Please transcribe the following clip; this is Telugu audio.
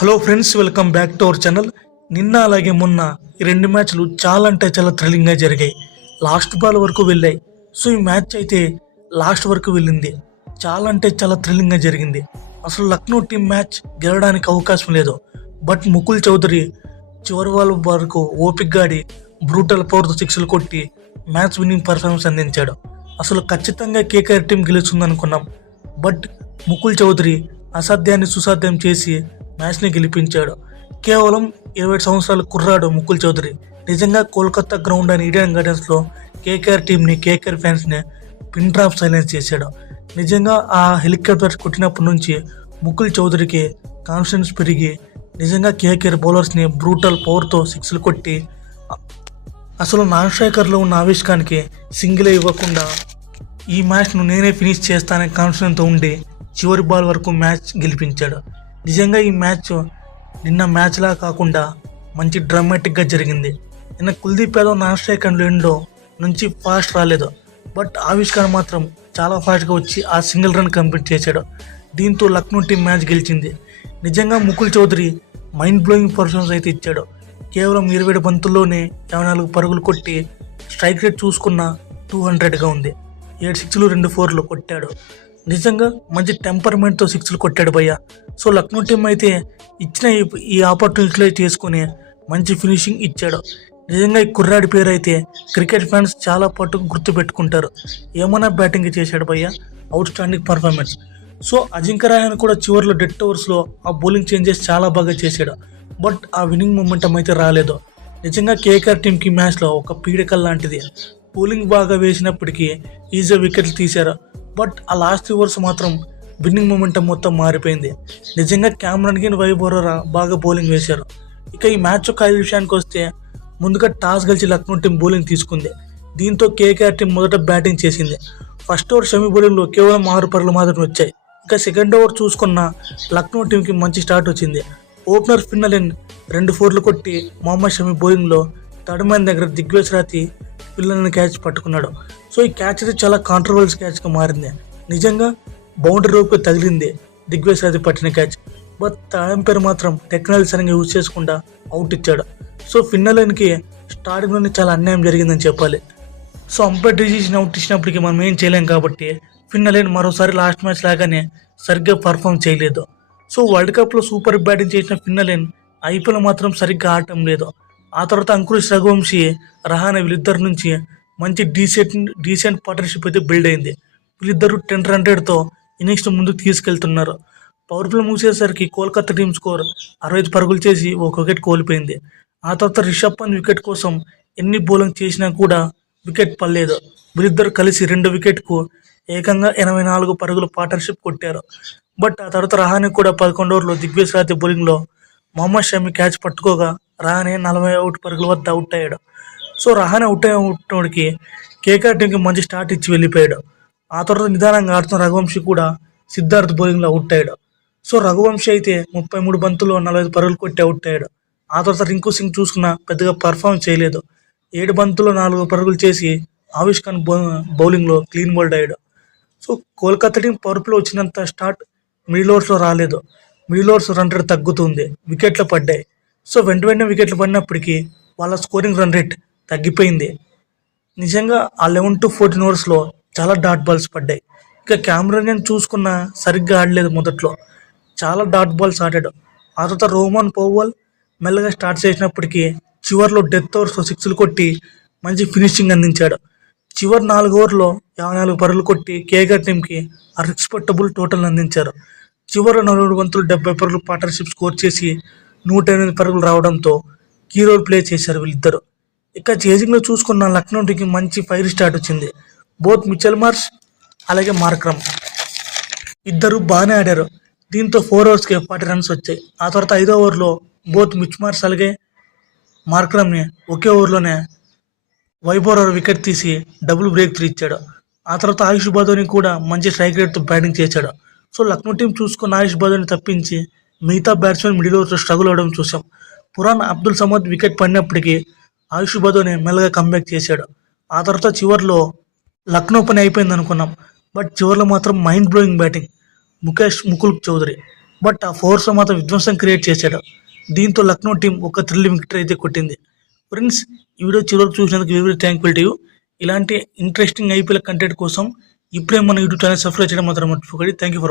Hello friends, welcome back to our channel. నిన్న అలాగే మొన్న ఈ రెండు మ్యాచ్లు చాలా అంటే చాలా థ్రిల్లింగ్గా జరిగాయి. లాస్ట్ బాల్ వరకు వెళ్ళాయి. సో ఈ మ్యాచ్ అయితే లాస్ట్ వరకు వెళ్ళింది. చాలా అంటే చాలా థ్రిల్లింగ్గా జరిగింది. అసలు లక్నో టీం మ్యాచ్ గెలవడానికి అవకాశం లేదు. బట్ ముకుల్ చౌదరి చివరి వాళ్ళ వరకు ఓపిక్గా ఆడి బ్రూటల్ పవర్తో సిక్స్లు కొట్టి మ్యాచ్ విన్నింగ్ పర్ఫార్మెన్స్ అందించాడు. అసలు ఖచ్చితంగా కేకేఆర్ టీం గెలుస్తుందనుకున్నాం. బట్ ముకుల్ చౌదరి అసాధ్యాన్ని సుసాధ్యం చేసి మ్యాచ్ని గెలిపించాడు. కేవలం 27 సంవత్సరాల కుర్రాడు ముకుల్ చౌదరి నిజంగా కోల్కతా గ్రౌండ్ అని ఈడెన్ గార్డెన్స్లో కేకేఆర్ టీంని, కేకేఆర్ ఫ్యాన్స్ని పిన్ డ్రాప్ సైలెన్స్ చేశాడు. నిజంగా ఆ హెలికాప్టర్ కొట్టినప్పటి నుంచి ముకుల్ చౌదరికి కాన్ఫిడెన్స్ పెరిగి నిజంగా కేకేఆర్ బౌలర్స్ని బ్రూటల్ పవర్తో సిక్స్లు కొట్టి అసలు నాన్ స్ట్రైకర్లో ఉన్న ఆవేశకానికి సింగిల్ ఇవ్వకుండా ఈ మ్యాచ్ను నేనే ఫినిష్ చేస్తానని కాన్ఫిడెన్స్తో ఉండి చివరి బాల్ వరకు మ్యాచ్ గెలిపించాడు. నిజంగా ఈ మ్యాచ్ నిన్న మ్యాచ్లా కాకుండా మంచి డ్రామాటిక్గా జరిగింది. నిన్న కుల్దీప్ యాదవ్ నాన్ స్ట్రైకర్ ఎండ్లో నుంచి ఫాస్ట్ రాలేదు. బట్ ఆవిష్కరణ మాత్రం చాలా ఫాస్ట్గా వచ్చి ఆ సింగిల్ రన్ కంప్లీట్ చేశాడు. దీంతో లక్నో టీం మ్యాచ్ గెలిచింది. నిజంగా Mukul Chaudhary mind blowing performance అయితే ఇచ్చాడు. కేవలం 27 బంతుల్లోనే 54 పరుగులు కొట్టి స్ట్రైక్ రేట్ చూసుకున్న 200గా ఉంది. 7 సిక్స్లు 2 4లు కొట్టాడు. నిజంగా మంచి టెంపర్మెంట్తో సిక్స్లు కొట్టాడు భయ్య. సో లక్నో టీం అయితే ఇచ్చిన ఈ ఆపర్చునిటీలో చేసుకుని మంచి ఫినిషింగ్ ఇచ్చాడు. నిజంగా ఈ కుర్రాడి పేరు అయితే క్రికెట్ ఫ్యాన్స్ చాలా పట్టుకు గుర్తుపెట్టుకుంటారు. ఏమైనా బ్యాటింగ్ చేశాడు భయ్య, out standing performance. So Ajinkya Rahane కూడా చివరిలో డెత్ ఓవర్స్లో ఆ బౌలింగ్ చేంజెస్ చాలా బాగా చేశాడు. బట్ ఆ విన్నింగ్ మొమెంటం అయితే రాలేదు. నిజంగా కేకేఆర్ టీంకి మ్యాచ్లో ఒక పీడకల్ లాంటిది. బౌలింగ్ బాగా వేసినప్పటికీ ఈజీగా వికెట్లు తీశారు. బట్ ఆ లాస్ట్ ఓవర్స్ మాత్రం విన్నింగ్ మొమెంటం మొత్తం మారిపోయింది. నిజంగా క్యామరన్ గిన్, వైభవ్ బాగా బౌలింగ్ వేశారు. ఇక ఈ మ్యాచ్ యొక్క విషయానికి వస్తే ముందుగా టాస్ గెలిచి లక్నో టీం బౌలింగ్ తీసుకుంది. దీంతో కేకేఆర్ టీం మొదట బ్యాటింగ్ చేసింది. ఫస్ట్ ఓవర్ షమి బౌలింగ్లో కేవలం 6 పరుగులు మాత్రమే వచ్చాయి. ఇక సెకండ్ ఓవర్ చూసుకున్న లక్నో టీంకి మంచి స్టార్ట్ వచ్చింది. ఓపెనర్ ఫిన్నలెన్ 2 4లు కొట్టి మొహమ్మద్ షమి బౌలింగ్లో థర్డ్ మ్యాన్ దగ్గర దిగ్వేజ్ రాతి పిల్లలని క్యాచ్ పట్టుకున్నాడు. సో ఈ క్యాచ్ అయితే చాలా కాంట్రవర్సీ క్యాచ్గా మారింది. నిజంగా బౌండరీ రోప్కి తగిలింది దిగ్వేజ్ రాతి పట్టిన క్యాచ్. బట్ అంపైర్ మాత్రం టెక్నాలజీ సరిగ్గా యూజ్ చేసుకుంటా అవుట్ ఇచ్చాడు. సో ఫిన్నలెన్కి స్టార్టింగ్లోనే చాలా అన్యాయం జరిగిందని చెప్పాలి. సో అంపైర్ డిసిషన్ అవుట్ ఇచ్చినప్పటికీ మనం ఏం చేయలేం కాబట్టి ఫిన్నలెన్ మరోసారి లాస్ట్ మ్యాచ్ లాగానే సరిగ్గా పర్ఫామ్ చేయలేదు. సో వరల్డ్ కప్లో సూపర్ బ్యాటింగ్ చేసిన ఫిన్నలెన్ ఐపీఎల్ మాత్రం సరిగ్గా ఆడటం లేదు. ఆ తర్వాత అంకుష్ రఘువంశీ, రహానే వీళ్ళిద్దరి నుంచి మంచి డీసెంట్ పార్ట్నర్షిప్ అయితే బిల్డ్ అయింది. వీళ్ళిద్దరూ 10 రన్తో ఇన్నింగ్స్ ముందుకు తీసుకెళ్తున్నారు. పవర్ ప్లే మూసేసరికి కోల్కతా టీం స్కోర్ 65 పరుగులు చేసి ఒక వికెట్ కోల్పోయింది. ఆ తర్వాత రిషబ్ పంత్ వికెట్ కోసం ఎన్ని బౌలింగ్ చేసినా కూడా వికెట్ పడలేదు. వీళ్ళిద్దరు కలిసి 2 వికెట్కు ఏకంగా 84 పరుగుల పార్ట్నర్షిప్ కొట్టారు. బట్ ఆ తర్వాత రహానే కూడా 11 ఓవర్లో దిగ్వేజ్ రాతి బౌలింగ్లో మొహమ్మద్ షమి క్యాచ్ పట్టుకోగా రహానే 41 పరుగుల వద్ద అవుట్ అయ్యాడు. సో రహానే అవుట్కి కేకేఆర్ టీంకి మంచి స్టార్ట్ ఇచ్చి వెళ్ళిపోయాడు. ఆ తర్వాత నిదానంగా ఆడుతున్న రఘువంశీ కూడా సిద్ధార్థ్ బౌలింగ్లో అవుట్ అయ్యాడు. సో రఘువంశీ అయితే 33 బంతుల్లో 45 పరుగులు కొట్టి అవుట్ అయ్యాడు. ఆ తర్వాత రింకు సింగ్ చూసుకున్న పెద్దగా పర్ఫామ్ చేయలేదు. 7 బంతుల్లో 4 పరుగులు చేసి ఆవిష్కాన్ బౌలింగ్లో క్లీన్ బౌల్డ్ అయ్యాడు. So Kolkata team power play వచ్చినంత స్టార్ట్ మిడిల్ ఓవర్స్లో రాలేదు. మిడిల్ ఓవర్స్ రన్ రేట్ తగ్గుతుంది, వికెట్లు పడ్డాయి. సో వెంటనే వికెట్లు పడినప్పటికీ వాళ్ళ స్కోరింగ్ రన్ రేట్ తగ్గిపోయింది. నిజంగా ఆ 11 to 14 ఓవర్స్లో చాలా డాట్ బాల్స్ పడ్డాయి. ఇక క్యామరన్ చూసుకున్న సరిగ్గా ఆడలేదు. మొదట్లో చాలా డాట్ బాల్స్ ఆడాడు. ఆ తర్వాత రోమన్ పౌవల్ మెల్లగా స్టార్ట్ చేసినప్పటికీ చివరిలో డెత్ ఓవర్స్లో 6లు కొట్టి మంచి ఫినిషింగ్ అందించాడు. చివరి 4 ఓవర్లో 54 పరుగులు కొట్టి కేకేఆర్ టీంకి అన్ఎక్స్పెక్టబుల్ టోటల్ అందించారు. చివరి 47 బంతులు 70 పరుగులు పార్ట్నర్షిప్ స్కోర్ చేసి 108 పరుగులు రావడంతో కీ రోల్ ప్లే చేశారు వీళ్ళిద్దరు. ఇక చేజింగ్లో చూసుకున్న లక్నో టీంకి మంచి ఫైర్ స్టార్ట్ వచ్చింది. బోత్ మిచెల్ మార్ష్ అలాగే మార్క్రమ్ ఇద్దరు బాగానే ఆడారు. దీంతో 4 ఓవర్స్కి 40 రన్స్ వచ్చాయి. ఆ తర్వాత 5వ ఓవర్లో బోత్ మిచ్ మార్ష్ అలాగే మార్క్రమ్ని ఒకే ఓవర్లోనే వైభవ్ వికెట్ తీసి డబుల్ బ్రేక్ త్రీ ఇచ్చాడు. ఆ తర్వాత ఆయుష్ బదోని కూడా మంచి స్ట్రైక్ రేట్తో బ్యాటింగ్ చేశాడు. సో లక్నో టీం చూసుకున్న ఆయుష్ బదోని తప్పించి మిగతా బ్యాట్స్మెన్ మిడిల్ ఓవర్స్లో స్ట్రగుల్ అవ్వడం చూసాం. పురాన్ అబ్దుల్ సమద్ వికెట్ పడినప్పటికీ ఆయుష్ బదోని మెల్లగా కంబ్యాక్ చేశాడు. ఆ తర్వాత చివరిలో లక్నో పని అయిపోయింది అనుకున్నాం. బట్ చివరిలో మాత్రం mind blowing batting Mukul Chaudhary but ఆ ఫోర్స్లో మాత్రం విధ్వంసం క్రియేట్ చేశాడు. దీంతో లక్నో టీం ఒక థ్రిల్లింగ్ విక్టరీ అయితే కొట్టింది. ఫ్రెండ్స్, ఈ వీడియో చివరికి చూసినందుకు వెరీ థ్యాంక్ఫుల్ టు యూ. ఇలాంటి ఇంట్రెస్టింగ్ ఐపీఎల్ కంటెంట్ కోసం ఇప్పుడే మన యూట్యూబ్ ఛానల్ సబ్స్క్రైబ్ చేయడం మాత్రం మర్చిపోకండి. Thank you for watching.